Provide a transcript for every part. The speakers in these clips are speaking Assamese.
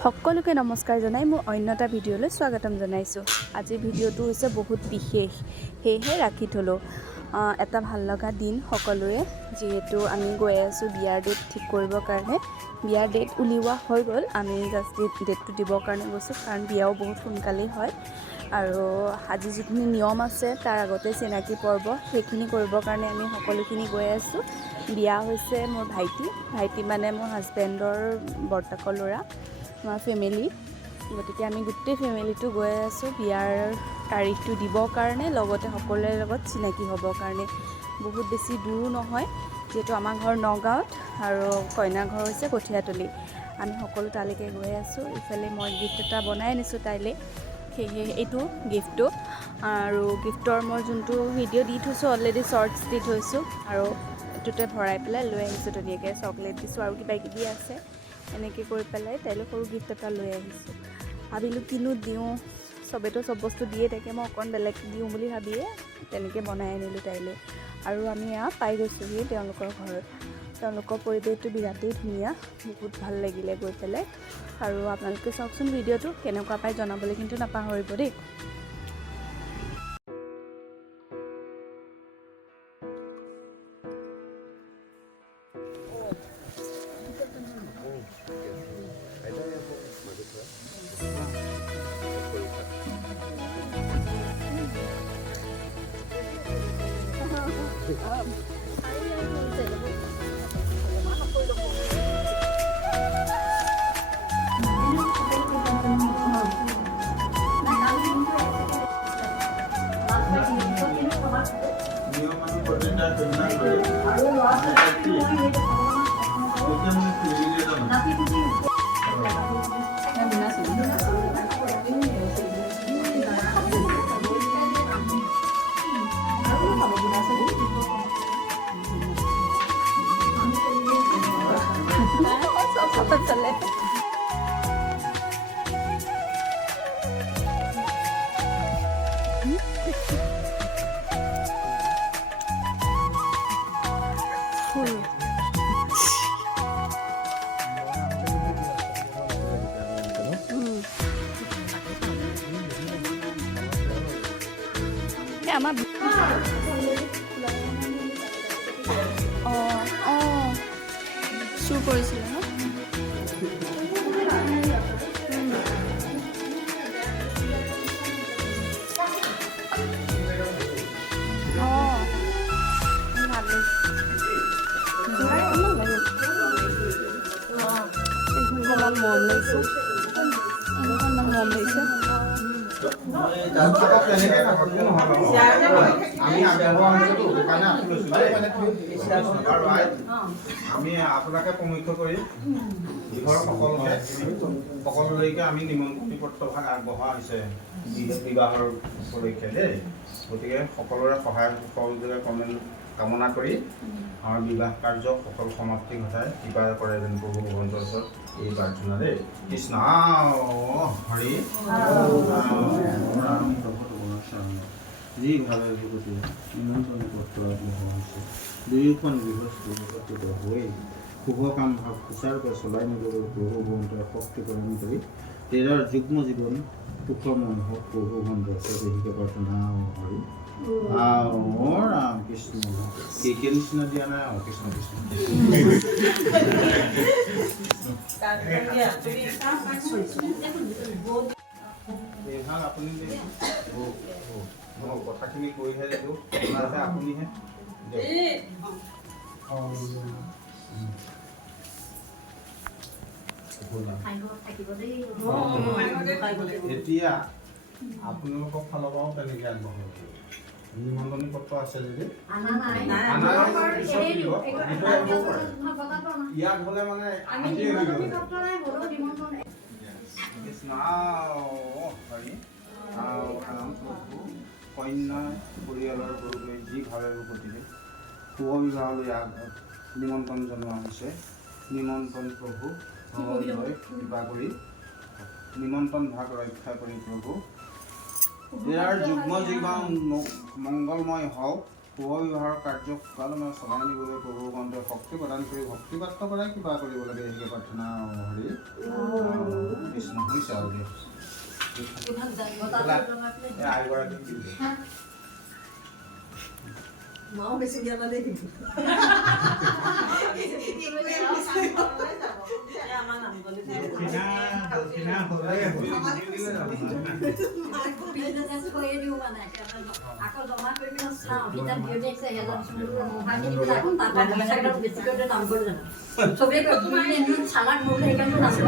সকলোকে নমস্কাৰ জনাই মোৰ অন্য এটা ভিডিঅ'লৈ স্বাগতম জনাইছোঁ। আজিৰ ভিডিঅ'টো হৈছে বহুত বিশেষ, সেয়েহে ৰাখি থলোঁ। এটা ভাল লগা দিন সকলোৰে, যিহেতু আমি গৈ আছোঁ বিয়াৰ ডেট ঠিক কৰিবৰ কাৰণে। বিয়াৰ ডেট উলিওৱা হৈ গ'ল, আমি জাষ্ট ডেটটো দিবৰ কাৰণে গৈছোঁ, কাৰণ বিয়াও বহুত সোনকালেই হয়। আৰু আজি যিখিনি নিয়ম আছে তাৰ আগতে চিনাকি পৰ্ব, সেইখিনি কৰিবৰ কাৰণে আমি সকলোখিনি গৈ আছোঁ। বিয়া হৈছে মোৰ ভাইটি মানে মোৰ হাজবেণ্ডৰ বৰ্তাকৰ ল'ৰা, আমাৰ ফেমিলি। গতিকে আমি গোটেই ফেমিলিটো গৈ আছোঁ বিয়াৰ তাৰিখটো দিবৰ কাৰণে, লগতে সকলোৰে লগত চিনাকি হ'বৰ কাৰণে। বহুত বেছি দূৰো নহয়, যিহেতু আমাৰ ঘৰ নগাঁৱত আৰু কইনা ঘৰ হৈছে কঠীয়াতলি। আমি সকলো তালৈকে গৈ আছোঁ। ইফালে মই গিফ্ট এটা বনাই আনিছোঁ তাইলৈ, সেয়েহে এইটো গিফ্টটো। আৰু গিফ্টৰ মই যোনটো ভিডিঅ' দি থৈছোঁ অলৰেডি, শ্বৰ্টছ দি থৈছোঁ, আৰু এইটোতে ভৰাই পেলাই লৈ আহিছোঁ ধুনীয়াকৈ। চকলেট দিছোঁ আৰু কিবা কিবি আছে, এনেকৈ কৰি পেলাই তাইলৈ সৰু গিফ্ট এটা লৈ আহিছোঁ। ভাবিলোঁ কিনো দিওঁ, চবেতো চব বস্তু দিয়ে থাকে, মই অকণ বেলেগ দিওঁ বুলি ভাবিয়ে তেনেকৈ বনাই আনিলোঁ তাইলৈ। আৰু আমি পাই গৈছোঁহি তেওঁলোকৰ ঘৰত। তেওঁলোকৰ পৰিৱেশটো বিৰাটেই ধুনীয়া, বহুত ভাল লাগিলে গৈ পেলাই। আৰু আপোনালোকে চাওকচোন ভিডিঅ'টো, কেনেকুৱা পাই জনাবলৈ কিন্তু নাপাহৰিব দেই। আমাৰ চুৰ কৰিছিলে ন? মৰম লাগিছে, মৰম লাগিছে। আমি আপোনাকে প্ৰমুখ্য কৰি ঘৰৰ সকলোলৈকে আমি নিমন্ত্ৰণী পত্ৰভাগ আগবঢ়োৱা হৈছে বিবাহৰ উপলক্ষে দেই। গতিকে সকলোৰে সহায় সহযোগিতা কামনা কৰি আমাৰ বিবাহ কাৰ্য সফল সমাপ্তি ঘটাই কৃপা কৰে যেন প্ৰভু ভগৱন্তৰ ওচৰত এই প্ৰাৰ্থনা দেই। কৃষ্ণ হৰি ৰাম যি ভাৱে ভগৱতী নিমন্ত্ৰণী পত্ৰ আগবঢ়োৱা হৈছে, দুয়োখন গৃহস্থ হৈ শুভ কাম ভাৱ সুচাৰুৰূপে চলাই নিবলৈ প্ৰভু ভগৱন্তই শক্তি প্ৰদান কৰি তেৰাৰ যুগ্ম জীৱন সুখময় হওক প্ৰভু ভগৱন্তৰ ওচৰত প্ৰাৰ্থনা হৰি ৰাম কৃষ্ণ। কেকে নিচিনা দিয়া নাই আৰু কৃষ্ণ কৃষ্ণ। এইভাগ আপুনি কথাখিনি কৈহে দিওঁ, আপুনিহে এতিয়া আপোনালোকৰ ফালৰ পৰাও তেনেকৈ আগবঢ়াব। নিমন্ত্ৰণী পত্ৰ আছে যদি ইয়াত হ'লে মানে কন্যা পৰিয়ালৰ গৰুলৈ যি ভাৱে গতিকে শুভ বিবাহলৈ নিমন্ত্ৰণ জনোৱা হৈছে। নিমন্ত্ৰণ প্ৰভু ভগৱন্তই কৃপা কৰি নিমন্ত্ৰণ ভাগ ৰক্ষা কৰি প্ৰভু ইয়াৰ যুগ্ম জীৱন মংগলময় হওক, শুভ বিবাহৰ কাৰ্য সুকালমে চলাই নিবলৈ প্ৰভু ভগৱন্তই শক্তি প্ৰদান কৰি ভক্তিপাত্ৰ কৰাই কিবা কৰিব লাগে, সেই প্ৰাৰ্থনা হৰি দিছে আৰু দিয়ক আইগৰাকীক দি দিয়ক মাও বেছি দিয়া না দেই কিন্তু আমাৰ নাম গলে দক্ষিণা হ'লে বিজনেছ কৰি দিওঁ মানে আকৌ জমা কৰি পিনে চাওঁ কিতাপ দিওঁ দেখছে এখন তাৰপৰা পইচাকেইটা বেছিকৈ নাম কৰি জানো চবেই চালাক মোৰ সেইকাৰণে নাচিব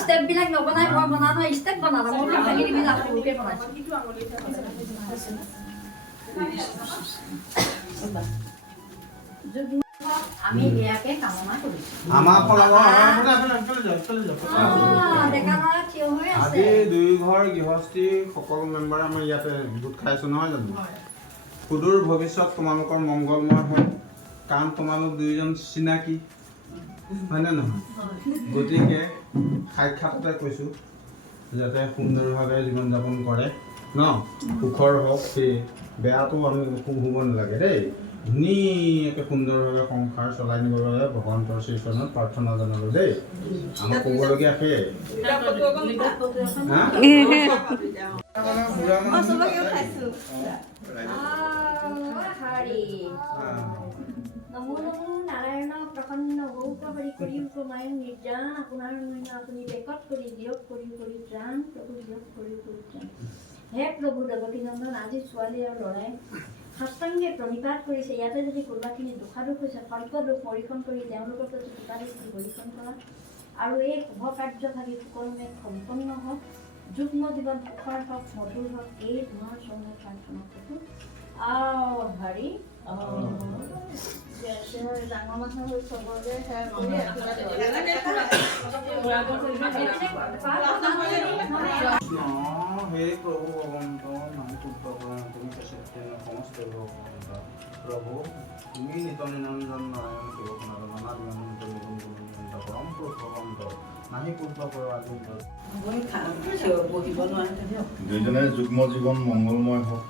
ষ্টেপবিলাক নবনাই মই বনাওঁ ষ্টেপ বনাওঁ মই ভাগি দিবি সৰুকৈ বনাইছোঁ আমি ইয়াকে কামনা কৰিছোঁ আমাৰ আজি দুই ঘৰ গৃহস্থী সকলো মেম্বাৰে আমাৰ ইয়াতে গোট খাইছোঁ নহয় জানো সুদূৰ ভৱিষ্যত তোমালোকৰ মংগলময় হয় কাৰণ তোমালোক দুইজন চিনাকি হয়নে নহয় গতিকে সাক্ষাৎতে কৈছোঁ যাতে সুন্দৰভাৱে জীৱন যাপন কৰে ন সুখৰ হওক সেই বেয়াটো আমি সুখ হ'ব নালাগে দেই ধুনীয়াকৈ সুন্দৰভাৱে সংসাৰ চলাই নিবৰ বাবে ভগৱন্তৰ শ্ৰীচৰণত প্ৰাৰ্থনা জনালোঁ দেই আমাক ক'বলগীয়া সেয়ে নমো নমো নাৰায়ণ প্ৰসন্ন গৌকহৰি কৰি উপমায়ন নিৰ্যান আপোনাৰ আপুনি বেকত কৰি দিয়ক কৰি ত্ৰাণ প্ৰভু দিয়ক কৰি ত্ৰাণ হে প্ৰভু দেৱকীনন্দন আজি ছোৱালী আৰু ল'ৰাই সাষ্টাংগে প্ৰণিপাত কৰিছে ইয়াতে যদি কোনোবাখিনি দুখাদুখ হৈছে সৰ্বদুখ পৰীক্ষণ কৰি তেওঁলোকৰ প্ৰতি কিবাদুখ পৰীক্ষণ কৰা আৰু এই শুভ কাৰ্যভাগী সুকলমে সম্পন্ন হওক যুগ্ম জীৱন সুখৰ হওক মধুৰ হওক এই তোমাৰ চৰণে প্ৰাৰ্থনা কৰোঁ হৰি ডাঙৰ মানুহ হৈ চবৰে হে প্ৰভু ভগৱন্ত নাম শুদ্ধ কৰা তুমি সমস্ত ভগৱন্ত প্ৰভু তুমি নিত নিৰঞ্জন নাৰায়ণ শিৱসনাথ নানাদিনন্ত নিগুণ গুণনিয়ন্ত পৰম পুৰুষ ভগৱন্ত নাহি শুদ্ধ কৰা আদি দুইজনে যুগ্ম জীৱন মংগলময় হওক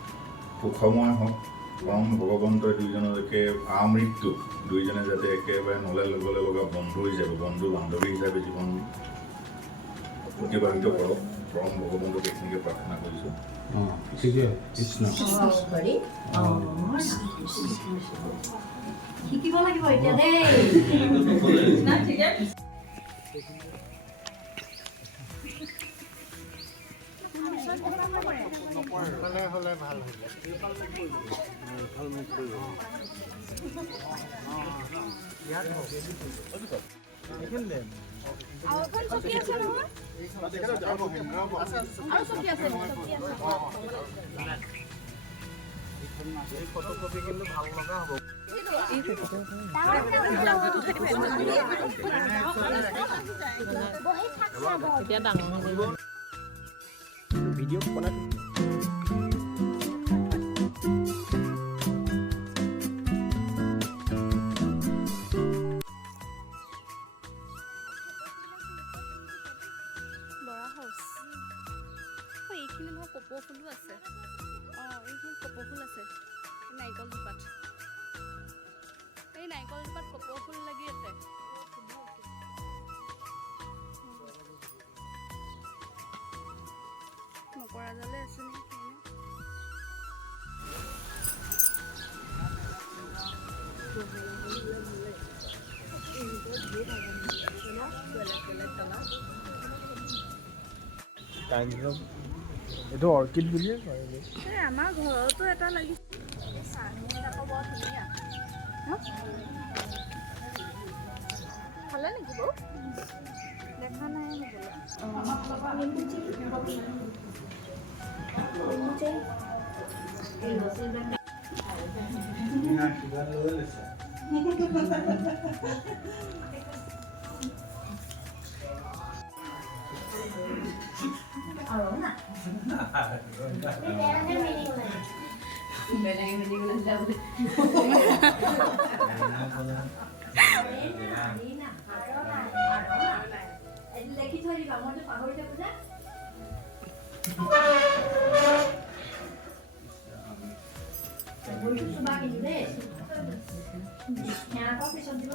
সুখময় হওক পৰম ভগৱন্তই দুইজনৰ একে আমৃত্যু দুইজনে যাতে একেবাৰে নলে ল'বলৈ লগা বন্ধু হিচাপে বন্ধু বান্ধৱী হিচাপে জীৱন অতিবাহিত কৰক পৰম ভগৱন্তক এইখিনিকে প্ৰাৰ্থনা কৰিছোঁ ঠিকে কৃষ্ণ শিকিব লাগিব এতিয়া দেই হ'লে ভাল ফটোকপি কিন্তু ভাল লগা হ'ব এতিয়া ডাঙৰ ভিডিঅ' বনাই এইখিনি নহয় কপৌ ফুলো আছে এইখিনি কপৌ ফুল আছে নাৰিকল জোপাত এই নাৰিকল জোপাত কপৌ ফুল লাগি আছে নকৰা জালে আছে নেকি এইটো অৰ্কিড বুলিয়ে কয় আমাৰ ঘৰতো এটা লাগিছে আকৌ বৰ ধুনীয়া ভালে নেকি বাৰু দেখা নাই দেখি থৈ দিবা মইতো পাহৰি থাকো যে চুবা কিন্তু দেই সিহঁতৰ পিছত দিব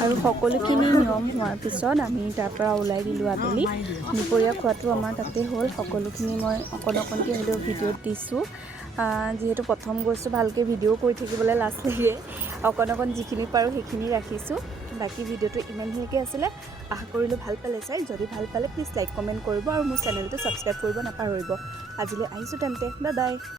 আৰু সকলোখিনি নিয়ম হোৱাৰ পিছত আমি তাৰ পৰা ওলাই দিলোঁ আবেলি। দুপৰীয়া খোৱাটো আমাৰ তাতে হ'ল। সকলোখিনি মই অকণকৈ হ'লেও ভিডিঅ'ত দিছোঁ। যিহেতু প্ৰথম গৈছোঁ, ভালকৈ ভিডিঅ' কৰি থাকিবলৈ লাজ লাগে। অকণ যিখিনি পাৰোঁ সেইখিনি ৰাখিছোঁ। বাকী ভিডিঅ'টো ইমানখিনিকে আছিলে। আশা কৰিলোঁ ভাল পালে চাই। যদি ভাল পালে প্লিজ লাইক কমেণ্ট কৰিব আৰু মোৰ চেনেলটো ছাবস্ক্ৰাইব কৰিব নাপাহৰিব। আজিলৈ আহিছোঁ তেন্তে, বাই বাই।